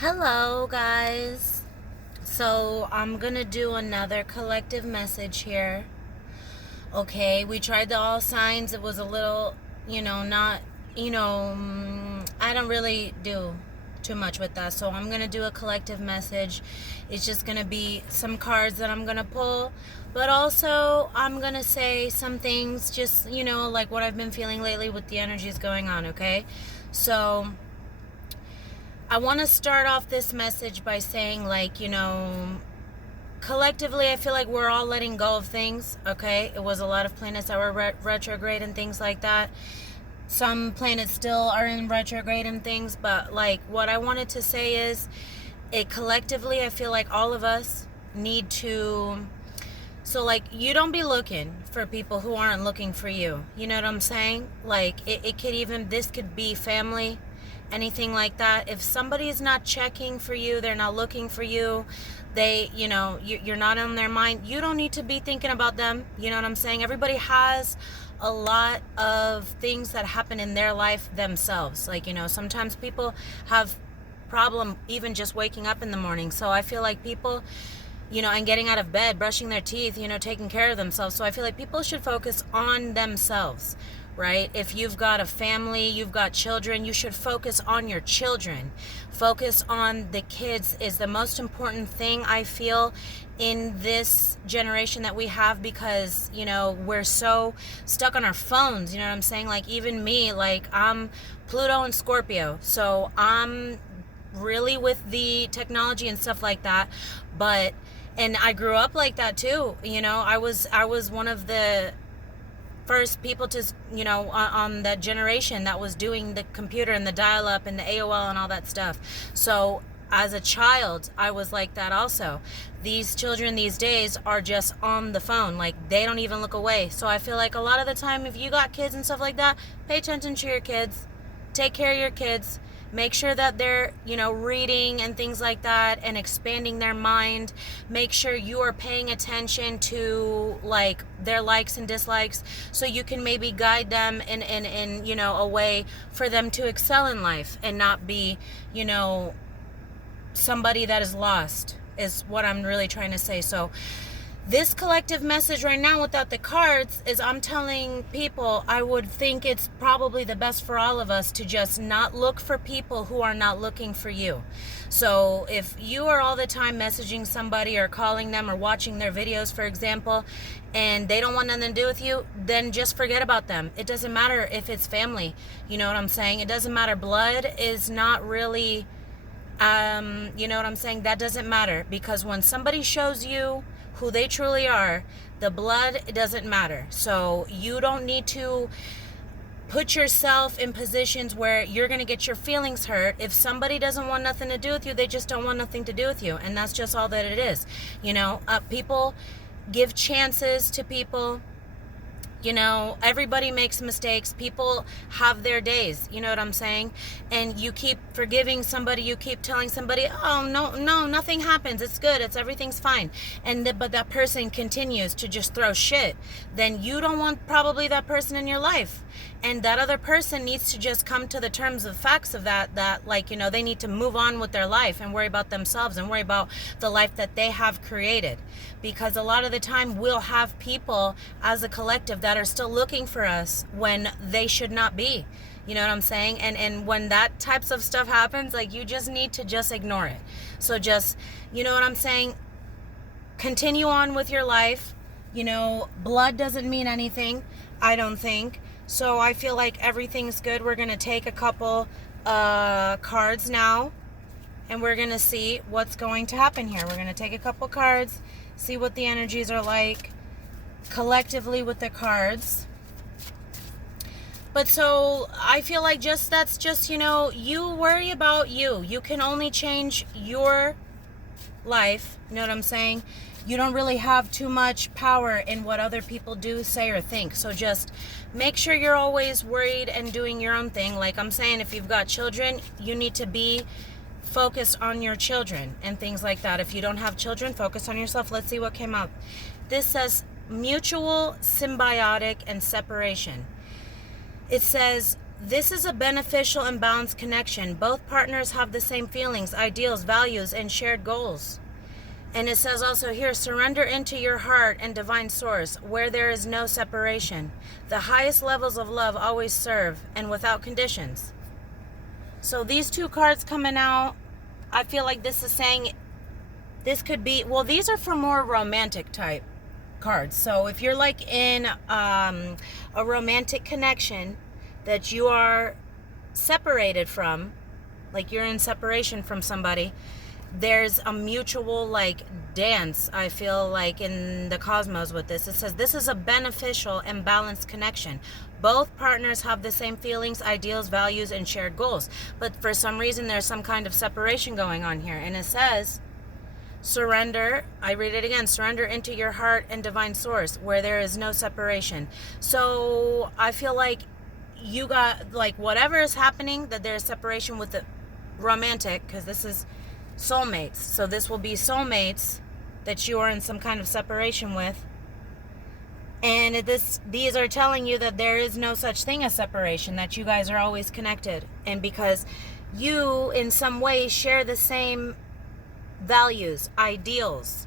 Hello, guys. So, I'm gonna do another collective message here. Okay, we tried the all signs. It was a little, not, I don't really do too much with that. So, I'm gonna do a collective message. It's just gonna be some cards that I'm gonna pull, but also I'm gonna say some things, just, like what I've been feeling lately with the energies going on, okay? So, I want to start off this message by saying, collectively, I feel like we're all letting go of things, okay? It was a lot of planets that were retrograde and things like that. Some planets still are in retrograde and things, but, what I wanted to say is, collectively, I feel like all of us need to. So, you don't be looking for people who aren't looking for you. You know what I'm saying? It could even, this could be family, anything like that. If somebody is not checking for you, they're not looking for you, you're not on their mind, you don't need to be thinking about them. You know what I'm saying? Everybody has a lot of things that happen in their life themselves. Sometimes people have problem even just waking up in the morning. So I feel like people, and getting out of bed, brushing their teeth, taking care of themselves. So I feel like people should focus on themselves, right? If you've got a family, you've got children, you should focus on your children. Focus on the kids is the most important thing, I feel, in this generation that we have, because, we're so stuck on our phones. You know what I'm saying? Even me, I'm Pluto and Scorpio, so I'm really with the technology and stuff like that. But and I grew up like that too. I was one of the first people to, on that generation that was doing the computer and the dial-up and the AOL and all that stuff. So as a child, I was like that also. These children these days are just on the phone. They don't even look away. So I feel like a lot of the time, if you got kids and stuff like that, pay attention to your kids. Take care of your kids. Make sure that they're, reading and things like that and expanding their mind. Make sure you are paying attention to, their likes and dislikes, so you can maybe guide them in a way for them to excel in life and not be, somebody that is lost, is what I'm really trying to say. So this collective message right now, without the cards, is I'm telling people, I would think it's probably the best for all of us to just not look for people who are not looking for you. So if you are all the time messaging somebody or calling them or watching their videos, for example, and they don't want nothing to do with you, then just forget about them. It doesn't matter if it's family. You know what I'm saying? It doesn't matter. Blood is not really, you know what I'm saying? That doesn't matter, because when somebody shows you who they truly are, the blood, it doesn't matter. So you don't need to put yourself in positions where you're going to get your feelings hurt. If somebody doesn't want nothing to do with you, they just don't want nothing to do with you. And that's just all that it is. People give chances to people. Everybody makes mistakes. People have their days. You know what I'm saying? And you keep forgiving somebody. You keep telling somebody, oh, no, nothing happens. It's good. Everything's fine. But that person continues to just throw shit. Then you don't want probably that person in your life. And that other person needs to just come to the terms of facts of that, they need to move on with their life and worry about themselves and worry about the life that they have created. Because a lot of the time we'll have people as a collective that are still looking for us when they should not be. You know what I'm saying? And when that types of stuff happens, you just need to just ignore it. So just, you know what I'm saying? Continue on with your life. Blood doesn't mean anything, I don't think. So I feel like everything's good. We're going to take a couple cards now, and we're going to see what's going to happen here. We're going to take a couple cards, see what the energies are like collectively with the cards. But so I feel like that's just, you worry about you. You can only change your life. You know what I'm saying? You don't really have too much power in what other people do, say, or think. So just make sure you're always worried and doing your own thing. Like I'm saying, if you've got children, you need to be focused on your children and things like that. If you don't have children, focus on yourself. Let's see what came up. This says mutual, symbiotic, and separation. It says this is a beneficial and balanced connection. Both partners have the same feelings, ideals, values, and shared goals. And it says also here, surrender into your heart and divine source where there is no separation. The highest levels of love always serve and without conditions. So these two cards coming out, I feel like this is saying this could be, well, these are for more romantic type cards. So if you're like in a romantic connection that you are separated from, like you're in separation from somebody, there's a mutual like dance, I feel like, in the cosmos with this. It says this is a beneficial and balanced connection. Both partners have the same feelings, ideals, values, and shared goals. But for some reason, there's some kind of separation going on here. And it says, surrender, I read it again, surrender into your heart and divine source where there is no separation. So I feel like you got, like, whatever is happening, that there's separation with the romantic, because this is soulmates. So this will be soulmates that you are in some kind of separation with. And these are telling you that there is no such thing as separation, that you guys are always connected. And because you, in some way, share the same values, ideals,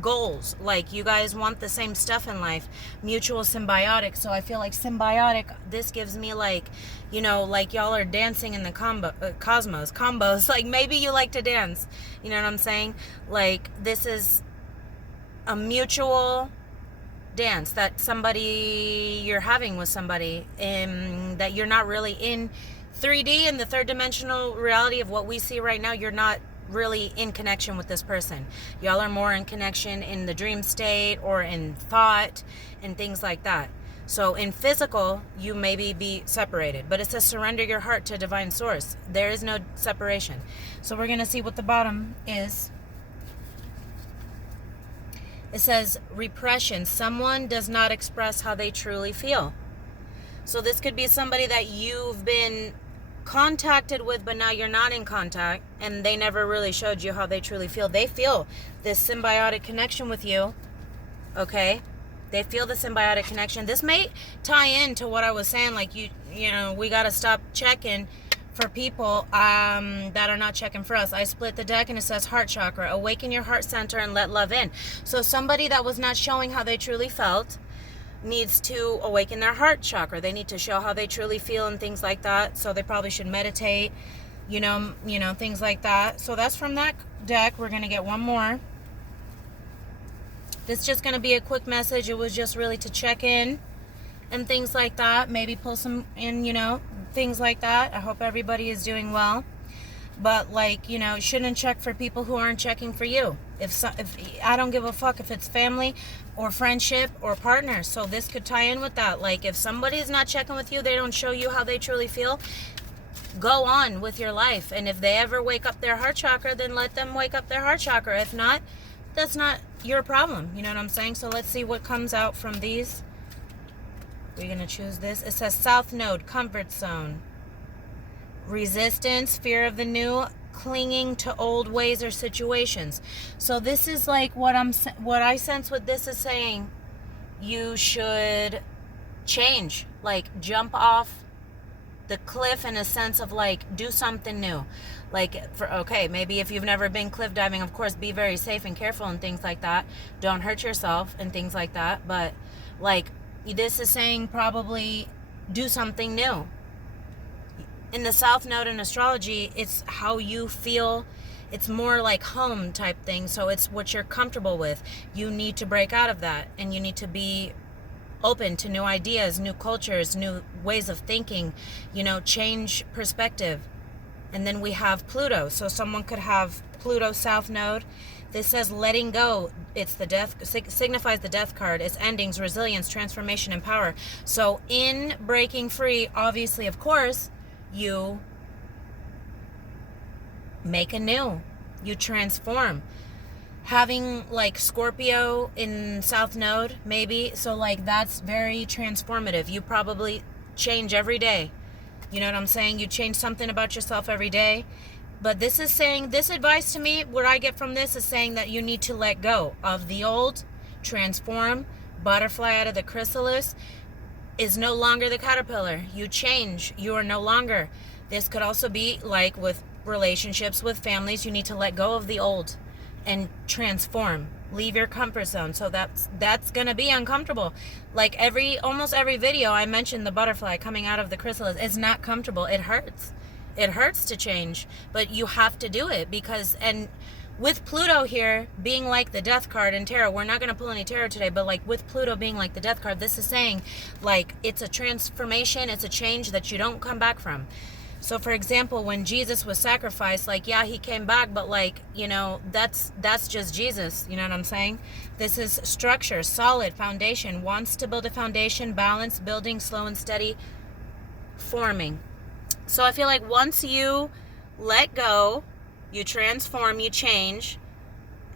goals, like you guys want the same stuff in life, mutual symbiotic. So I feel like symbiotic, this gives me like, you know, like y'all are dancing in the cosmos, combos, like maybe you like to dance, you know what I'm saying? Like this is a mutual dance that somebody you're having with somebody, that you're not really in 3D, in the third dimensional reality of what we see right now. You're not really in connection with this person. Y'all are more in connection in the dream state or in thought and things like that. So in physical, you maybe be separated, but it says surrender your heart to divine source. There is no separation. So we're going to see what the bottom is. It says repression. Someone does not express how they truly feel. So this could be somebody that you've been contacted with, but now you're not in contact, and they never really showed you how they truly feel. They feel this symbiotic connection with you, okay? They feel the symbiotic connection. This may tie into what I was saying, like you know, we got to stop checking for people that are not checking for us. I split the deck and it says heart chakra. Awaken your heart center and let love in. So somebody that was not showing how they truly felt needs to awaken their heart chakra. They need to show how they truly feel and things like that. So they probably should meditate, you know, things like that. So that's from that deck. We're going to get one more. This is just going to be a quick message. It was just really to check in and things like that. Maybe pull some in, you know, things like that. I hope everybody is doing well. But like, you know, you shouldn't check for people who aren't checking for you. If I don't give a fuck if it's family or friendship or partners. So this could tie in with that. Like if somebody is not checking with you, they don't show you how they truly feel, go on with your life. And if they ever wake up their heart chakra, then let them wake up their heart chakra. If not, that's not your problem. You know what I'm saying? So let's see what comes out from these. We're going to choose this. It says South Node, comfort zone. Resistance, fear of the new, clinging to old ways or situations. So this is like what I sense what this is saying. You should change, like jump off the cliff in a sense of like do something new. Like maybe if you've never been cliff diving, of course, be very safe and careful and things like that. Don't hurt yourself and things like that. But like this is saying probably do something new. In the South Node in astrology, it's how you feel. It's more like home type thing. So it's what you're comfortable with. You need to break out of that, and you need to be open to new ideas, new cultures, new ways of thinking, you know, change perspective. And then we have Pluto. So someone could have Pluto South Node. This says letting go. It's the death, signifies the death card. It's endings, resilience, transformation, and power. So in breaking free, obviously, of course, you make anew. You transform. Having like Scorpio in South Node, maybe. So like that's very transformative. You probably change every day. You know what I'm saying? You change something about yourself every day. But this is saying, this advice to me, what I get from this is saying that you need to let go of the old, transform, butterfly out of the chrysalis, is no longer the caterpillar. You change. You are no longer. This could also be like with relationships with families. You need to let go of the old and transform. Leave your comfort zone. So that's gonna be uncomfortable. Like almost every video I mentioned the butterfly coming out of the chrysalis. It's not comfortable. It hurts. It hurts to change, but you have to do it because, and with Pluto here being like the death card in tarot, we're not going to pull any tarot today, but like with Pluto being like the death card, this is saying like it's a transformation, it's a change that you don't come back from. So for example, when Jesus was sacrificed, like, yeah, he came back, but like, you know, that's just Jesus. You know what I'm saying? This is structure, solid foundation, wants to build a foundation, balance, building, slow and steady, forming. So I feel like once you let go, you transform, you change,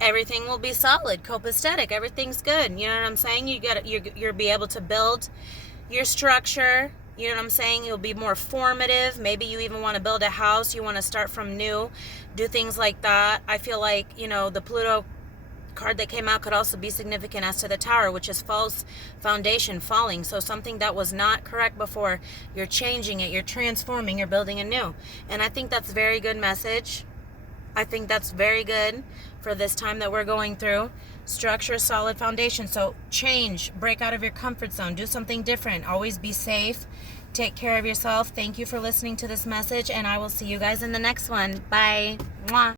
everything will be solid, copacetic, everything's good. You know what I'm saying? You'll be able to build your structure. You know what I'm saying? You'll be more formative. Maybe you even want to build a house. You want to start from new, do things like that. I feel like, you know, the Pluto card that came out could also be significant as to the Tower, which is false foundation, falling. So something that was not correct before, you're changing it, you're transforming, you're building anew. And I think that's very good message. I think that's very good for this time that we're going through. Structure, solid foundation. So change, break out of your comfort zone, do something different. Always be safe. Take care of yourself. Thank you for listening to this message, and I will see you guys in the next one. Bye. Mwah.